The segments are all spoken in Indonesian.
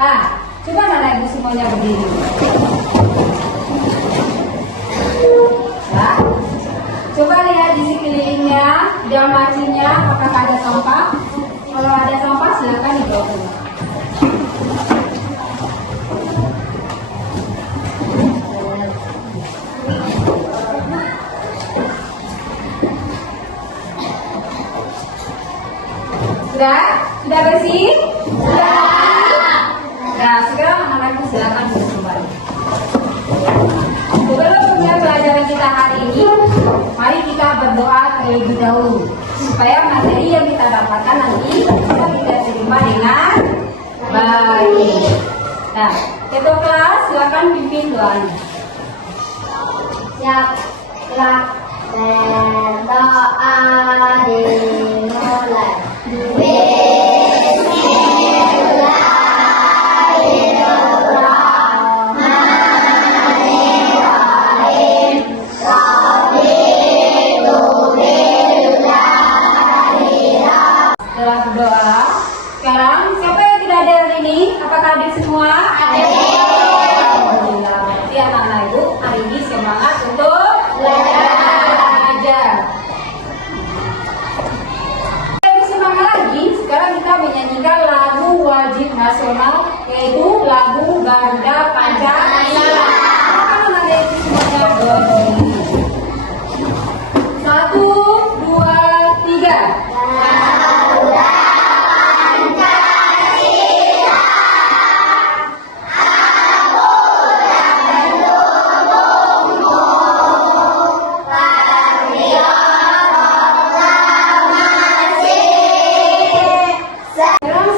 Coba anak ibu semuanya berdiri. Nah, coba lihat di sekelilingnya, di dalam lacinya apakah ada sampah. Kalau ada sampah silakan dibawa keluar. Sudah bersih? Sudah. Nah, sekarang anak-anakku silakan duduk kembali. Sebelum memulai pelajaran kita hari ini, mari kita berdoa terlebih dahulu supaya materi yang kita dapatkan nanti bisa kita terima dengan baik. Nah, ketua kelas silakan pimpin doanya. Siap, gerak, berdoa dimulai. Setelah berdoa, sekarang siapa yang tidak ada hari ini? Apakah hadir semua? Alhamdulillah. Berarti anak-anak ibu hari ini semangat untuk belajar. Lebih semangat lagi, sekarang kita menyanyikan lagu wajib nasional, yaitu lagu Garuda Pancasila. Silakan anak-anak ibu semuanya berdiri. 1, 2, 3.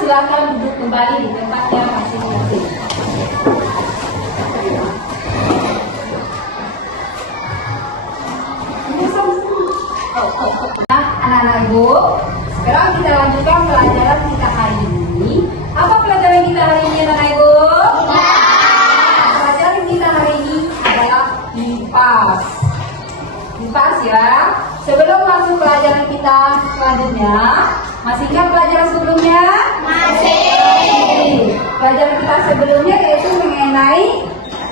Silakan duduk kembali di tempatnya masing-masing. Nah, anak-anak ibu, sekarang kita lanjutkan pelajaran kita hari ini. Apa pelajaran kita hari ini, anak-anak ibu? Pelajaran kita hari ini adalah IPAS. IPAS ya. Sebelum masuk pelajaran kita selanjutnya, masih ingat pelajaran sebelumnya? Masih. Pelajaran kita sebelumnya yaitu mengenai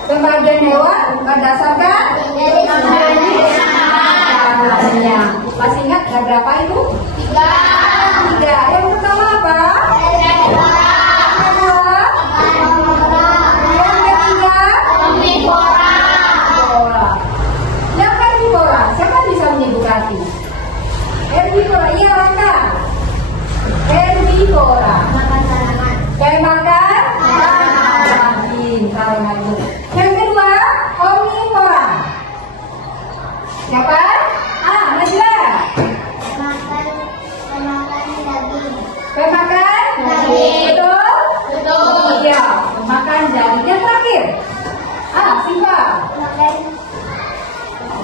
pembagian hewan berdasarkan namanya. Masih ingat ada berapa itu? 3. Yang pertama apa? Yang kedua? Yang ketiga? Herbivora. Yang herbivora, siapa bisa menyebut? Herbivora, iya Raka. Herbivora. Kayak makan daging. Yang kedua, omnivora. Siapa? Najla. Pemakan daging. Pemakan Daging. Betul? Iya, pemakan daging. Yang terakhir? Simba.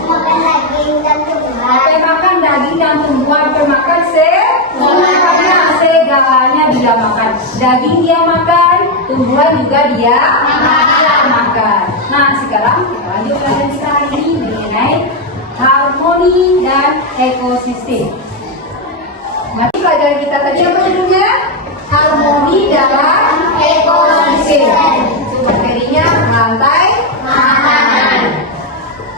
Makan daging dan tumbuhan. Pemakan daging dan tumbuhan. Pemakan segalanya dia makan. Daging dia makan, tumbuhan juga dia makan. Nah, sekarang kita lanjut pelajaran kita hari ini mengenai harmoni dan ekosistem. Nanti pelajaran kita tadi apa judulnya? Harmoni dalam ekosistem. Itu materinya rantai makanan.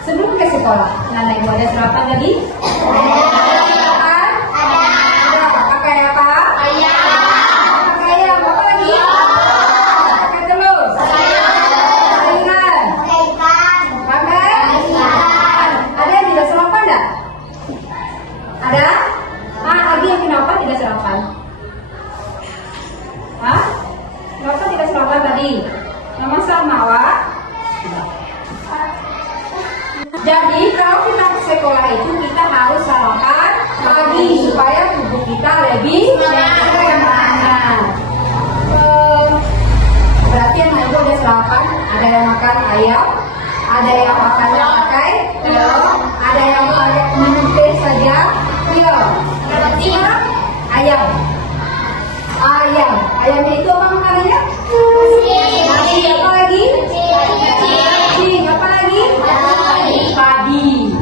Sebelum ke sekolah, Nana ibu ada sarapan tadi? Ada. Pakai apa? Pakai ayam. Apa lagi? Pakai telur. Saringan. Pakai ikan. Ada yang tidak sarapan enggak? Ada? Lagi yang kenapa tidak sarapan? Kenapa tidak sarapan tadi? Nama Sarmawa? Jadi kalau kita ke sekolah itu kita harus sarapan pagi supaya tubuh kita lebih sehat. Berarti yang ibu udah sarapan, ada yang makan ayam, ada yang makannya pakai telur, ada yang pakai minum teh saja. Iya. Berarti ayam. Ayamnya itu apa makanannya? Nasi. Apa lagi? Apa lagi? Padi.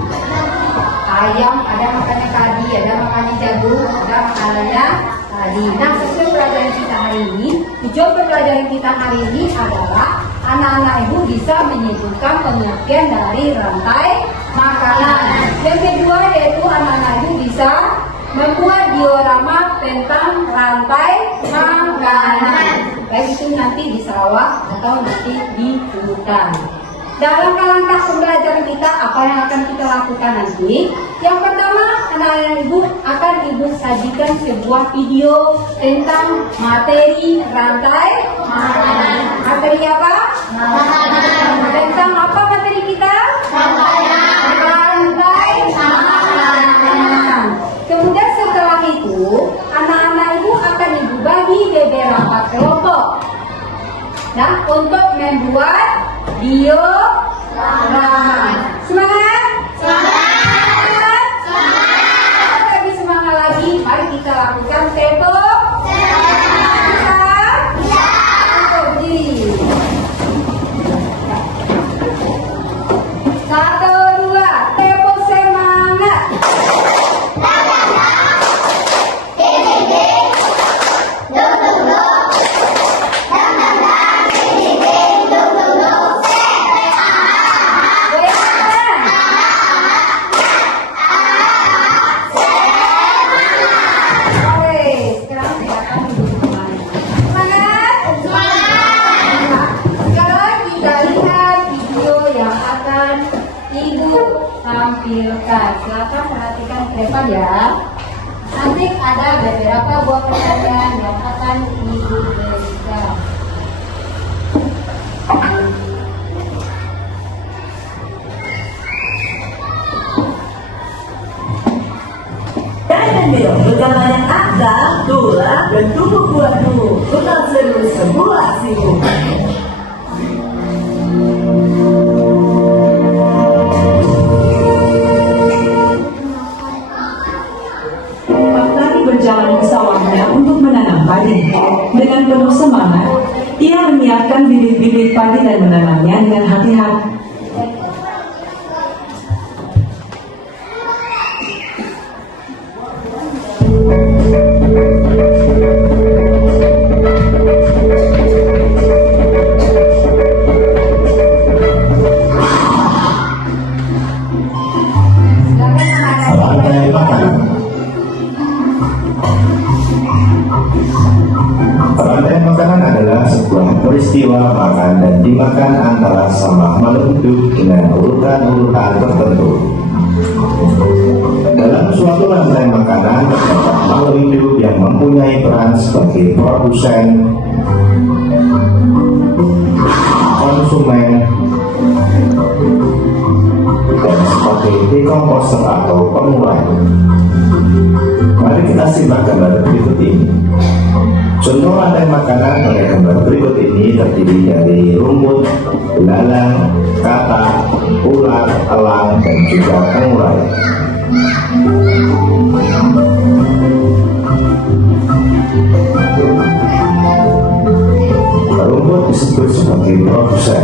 Ayam ada makannya padi, ada makannya jagung, ada makanannya padi. Nah, sesuai pelajaran kita hari ini, tujuan pelajaran kita kita hari ini adalah anak-anak ibu bisa menyebutkan pengertian dari rantai makanan. Yang kedua yaitu anak-anak ibu bisa membuat diorama tentang rantai makanan. Baik itu nanti di sawah atau nanti di hutan. Dalam langkah pembelajaran kita, apa yang akan kita lakukan nanti? Yang pertama, anak-anak ibu akan ibu sajikan sebuah video tentang materi rantai makanan. Materi apa? Makanan. Tentang apa materi kita? Rantai makanan. Kemudian setelah itu, anak-anak ibu akan ibu bagi beberapa kelompok. Nah, untuk membuat diorama. Semangat? Semangat! Semangat! Lebih semangat lagi, mari kita lakukan tempo. Bisa? Berdiri. 1, 2, tempo semangat. Tampilkan. Silakan perhatikan ke depan ya. Nanti ada beberapa buah pertanyaan yang akan ibu berikan. Dan belok perkembangan akta, tulang, dan tubuh buah tubuh. Total seluruh sebuah sibuk. Berjalan ke sawahnya untuk menanam padi. Dengan penuh semangat, ia menyiapkan bibit-bibit padi dan menanamnya dengan hati-hati. Rantai makanan. Rantai makanan adalah sebuah peristiwa makan dan dimakan antara sama makhluk hidup dengan urutan-urutan tertentu. Dalam suatu rantai makanan terdapat makhluk hidup yang mempunyai peran sebagai produsen, konsumen, dan sebagai dekomposer atau pengurai. Mari kita simak gambar berikut ini. Contoh rantai makanan pada gambar berikut ini terdiri dari rumput, belalang, katak, ulat, elang, dan juga pengurai. Rumput disebut sebagai produsen.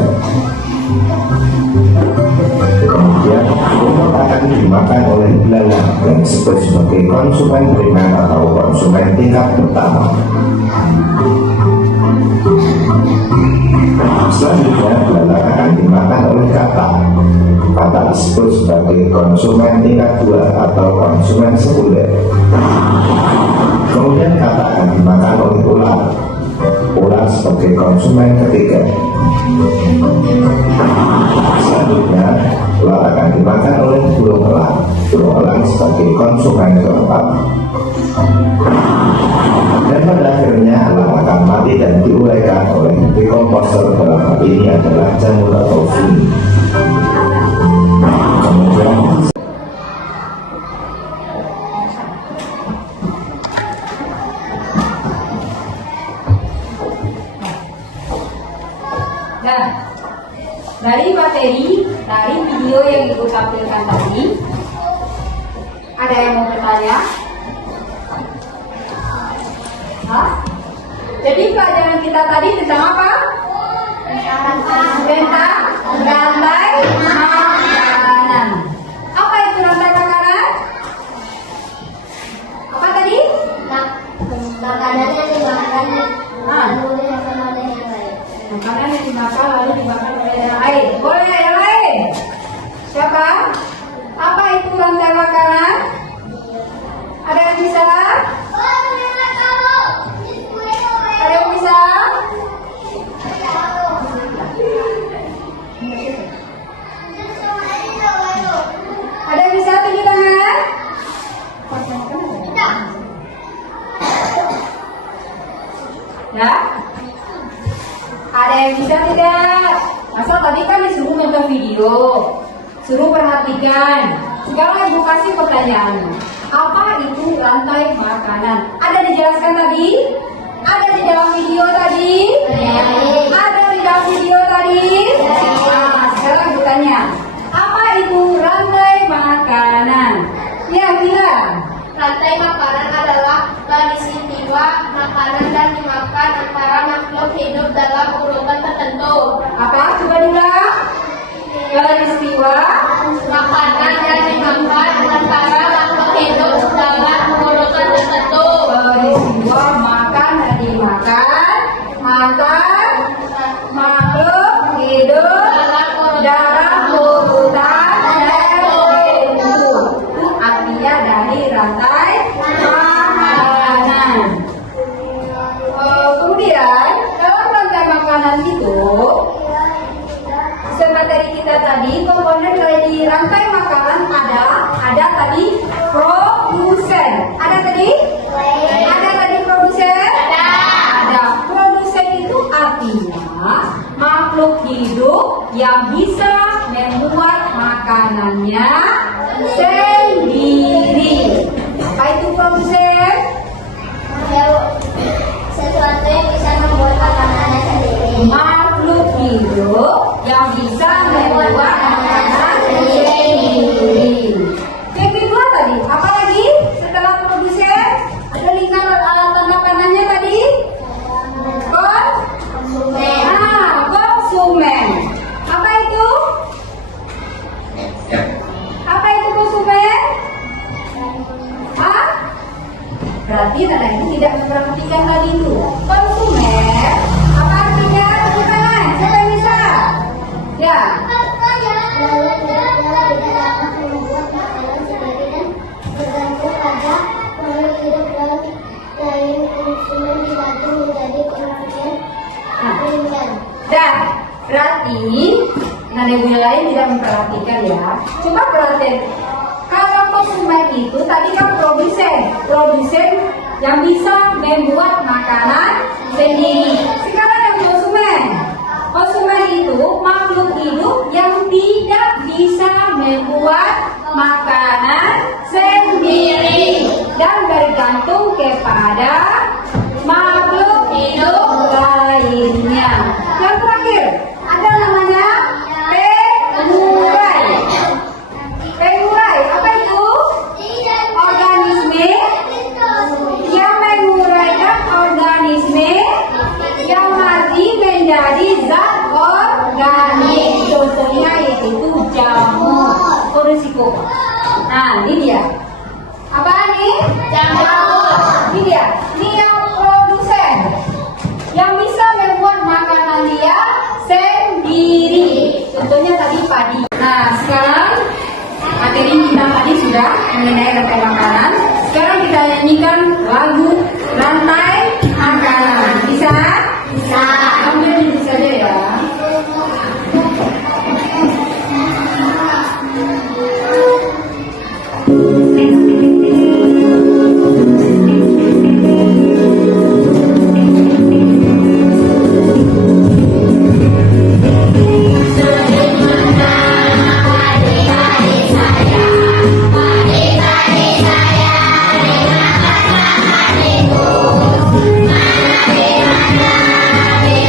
Kemudian rumput akan dimakan oleh belalang yang disebut sebagai konsumen primer atau konsumen tingkat pertama. Selanjutnya belalang akan dimakan oleh katak. Katak disebut sebagai konsumen tingkat 2 atau konsumen sekunder. Kemudian katak akan dimakan oleh ulat. Ulat sebagai konsumen ketiga. Selanjutnya ulat akan dimakan oleh burung elang. Burung elang sebagai konsumen keempat. Dan pada akhirnya elang akan mati dan diuraikan oleh dekomposer, dalam hal ini adalah jamur atau fungi. Kemudian Nah, dari materi, dari video yang ibu tampilkan tadi, ada yang mau bertanya? Hah? Jadi pelajaran kita tadi tentang apa? Tentang rantai makanan. Apa itu rantai makanan? Apa tadi? Makanannya dimakan, Ah. kemudian akan ada yang lain. Makanan yang dimakan lalu dimakan oleh yang lain. Boleh yang lain? Siapa? Apa itu rantai makanan? Ada yang bisa? Ada yang bisa? Ada yang bisa tunjuk tangan? Ya? Ada yang bisa tidak? Masa tadi kan disuruh nonton video, suruh perhatikan. Sekarang ibu kasih pertanyaan. Apa itu rantai makanan? Ada dijelaskan tadi? Ada di dalam video tadi? Ada di dalam video tadi? Nah, sekarang ibu tanya. Apa itu rantai makanan? Ya, bilang. Rantai makanan adalah garis istiwa makanan dan dimakan antara makhluk hidup dalam urutan tertentu. Apa? Coba diulang. Garis istiwa Makanan dan dimakan antara makhluk hidup dalam urutan tertentu. garis istiwa makan dan dimakan antar makhluk hidup dalam urutan tertentu. Itu artinya dari rantai makanan. Kemudian dalam rantai makanan itu semateri kita tadi komponen dari rantai makanan ada tadi produsen. Ada tadi? Ada tadi produsen? Ada. Produsen itu artinya makhluk hidup yang bisa membuat makanannya sendiri. Apa itu produsen? Sesuatu yang bisa membuat makanannya sendiri. Makhluk hidup yang bisa membuat makanan sendiri. Yang kedua tadi, apa lagi? Setelah produsen, ada lingkar tanda panahnya tadi? Konsumen. Apa itu? Apa itu konsumen? Hah? Berarti tanda itu tidak memperhatikan tadi itu. Konsumen, apa artinya? Tunjuk tangan. Siapa yang bisa? Ya. Bergantung pada makhluk hidup lain konsumen dibantu menjadi konsumen. Dan berarti nada yang lain tidak memperhatikan ya. Coba perhatian. Kalau konsumen itu tadi kan produsen yang bisa membuat makanan sendiri. Sekarang yang konsumen itu makhluk hidup yang tidak bisa membuat makanan sendiri dan bergantung kepada makhluk hidup lainnya. Yang terakhir ada namanya pengurai. Pengurai apa itu? Organisme yang menguraikan organisme yang mati menjadi zat organik. Contohnya yaitu jamur. Risiko. Nah, ini dia. Apa nih? Jamur. Ini dia. Ini yang produsen yang bisa membuat makanan dia sendiri. Contohnya tadi padi. Nah, sekarang materi kita tadi sudah mengenai rantai makanan. Sekarang kita nyanyikan lagu rantai makanan. Bisa? Bisa. Ambil ini saja ya. Mari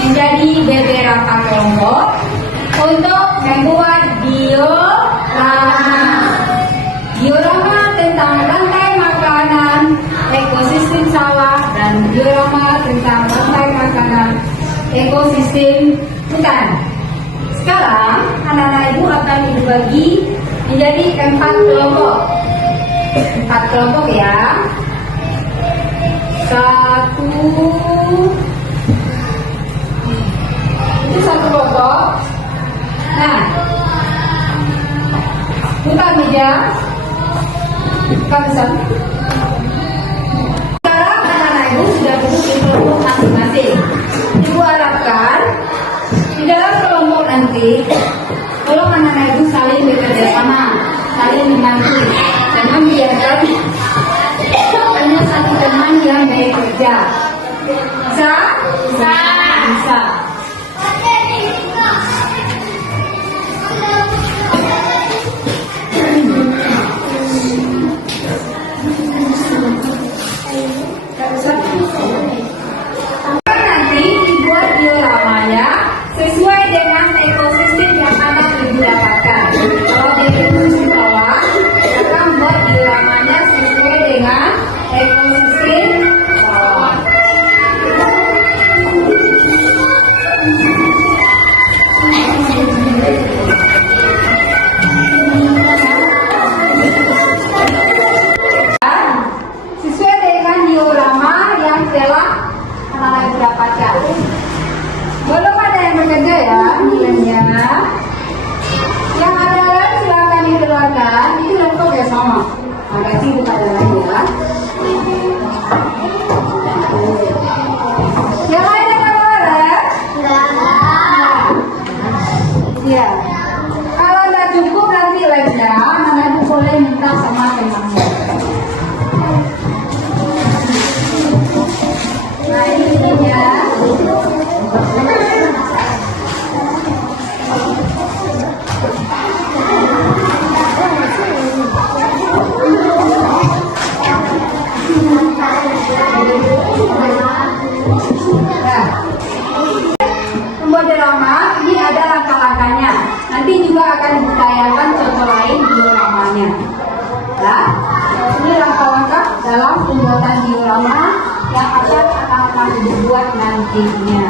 menjadi beberapa kelompok untuk membuat diorama. Diorama tentang rantai makanan, ekosistem sawah, dan diorama tentang rantai makanan, ekosistem hutan. Sekarang anak-anak ibu akan dibagi menjadi 4 kelompok. 4 kelompok ya. 1 itu 1 kelompok. Nah, buka meja. Buka besar. Sekarang anak-anak ibu sudah duduk di kelompok masing-masing. Ibu harapkan di dalam kelompok nanti, tolong anak-anak ibu saling bekerja sama, saling membantu, jangan biarkan hanya satu teman yang bekerja. Bisa? Bisa. Bisa. Nanti dibuat dioramanya sesuai dengan ekosistem yang anak ibu dapatkan. Kalau di ekosistem bawah, kita membuat dioramanya sesuai dengan ekosistem bawah. Sesuai dengan diorama yang telah anak-anak ibu dapatkan. Belum ada yang bekerja ya, nilainya. Yang ada silakan dikeluarkan. Itu laptop ya sama. Agak sibuk ada lagi ya. Yang lain ada mana? Ya. Kalau tidak cukup nanti lainnya, anak-anak ibu boleh minta sama temannya. Nah ini ya. Nah, membuat drama ini ada langkah-langkahnya. Nanti juga akan ditayangan contoh lain dioramanya. Ya, ini langkah-langkah dalam pembuatan diorama yang akan dibuat nantinya.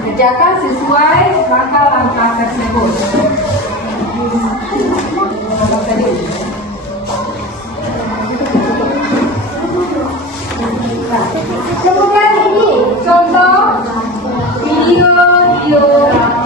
Kerjakan sesuai langkah-langkah tersebut. Kemudian ini contoh video diorama.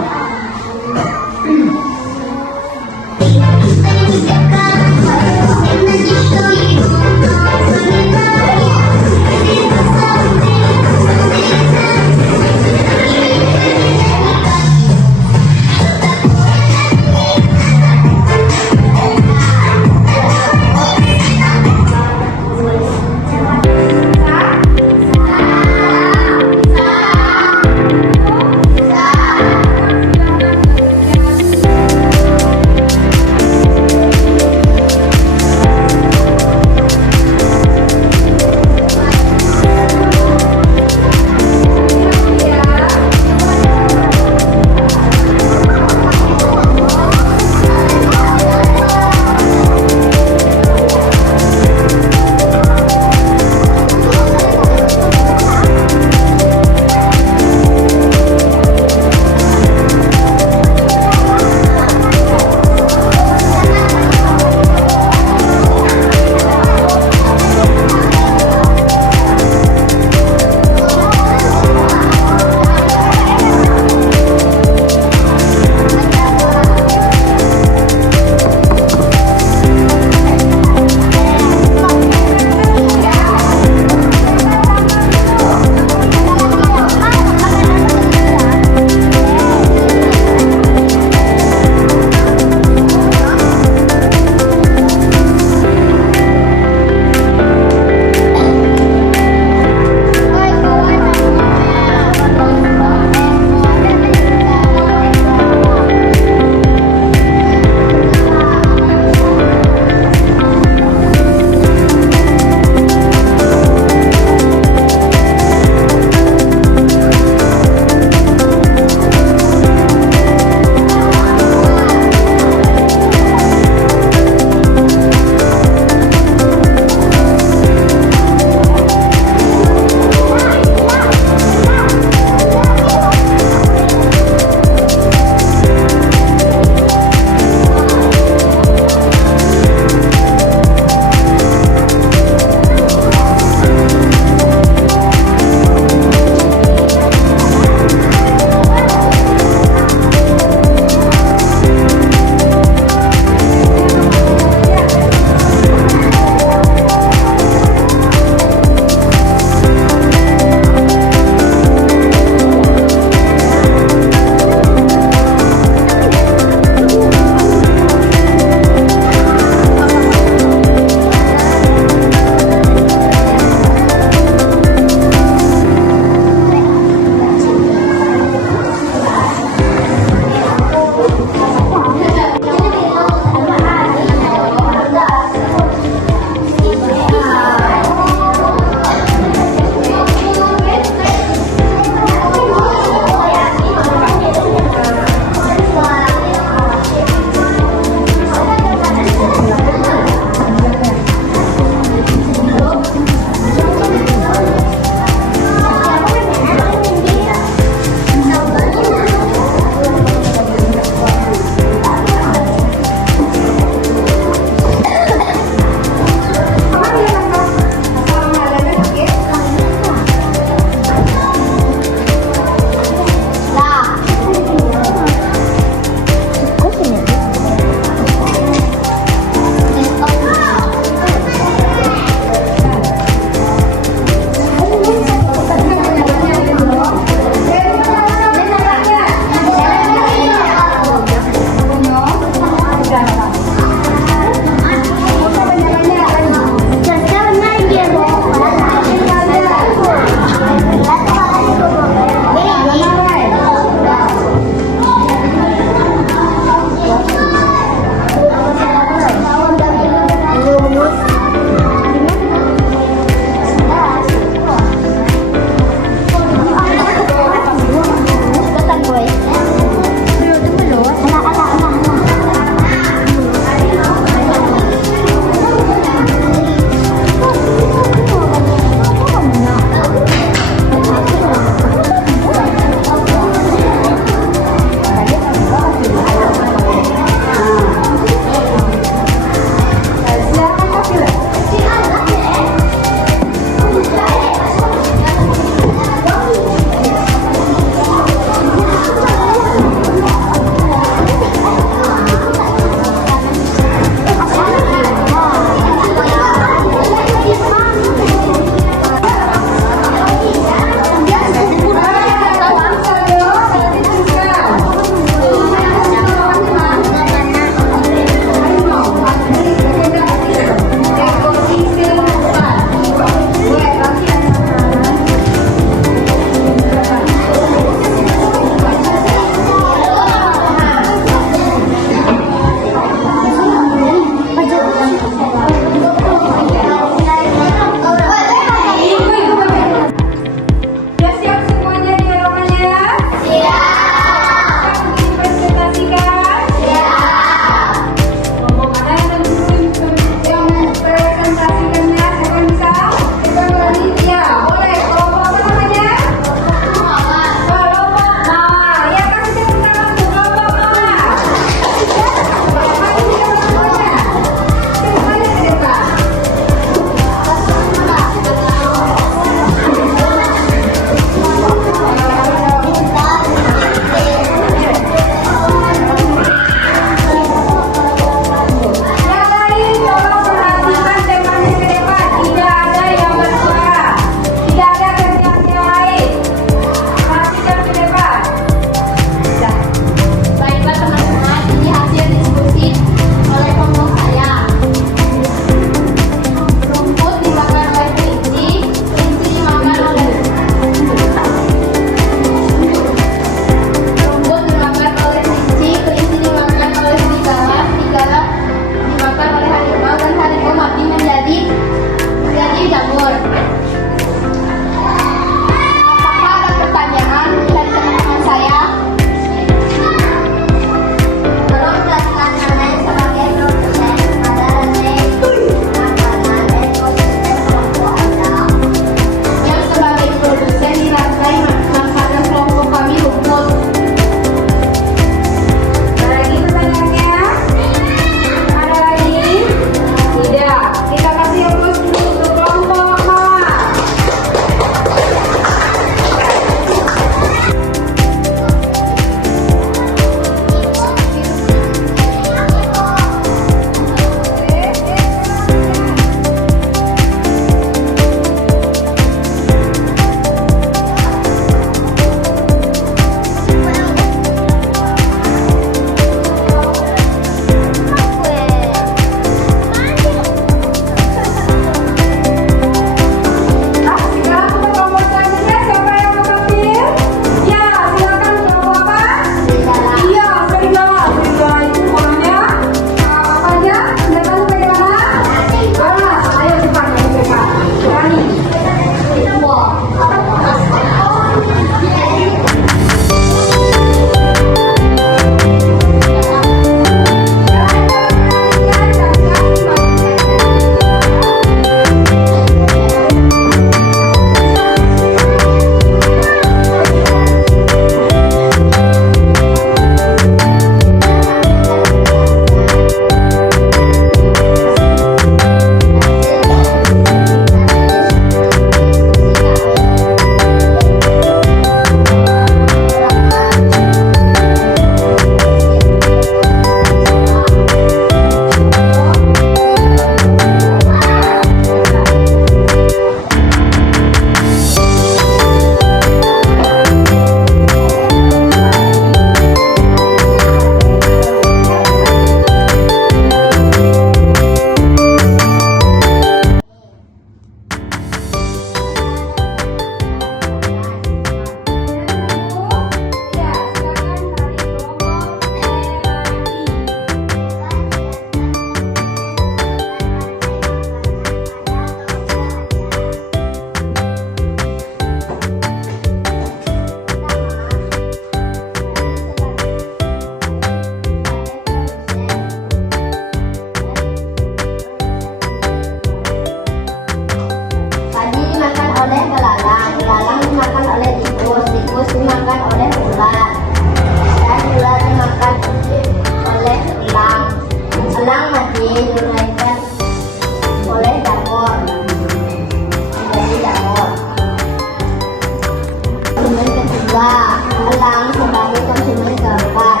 elang sebagai konsumen keempat,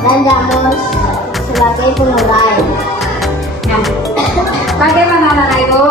dan jamur sebagai pengurai. Nah, bagaimana anak-anak itu?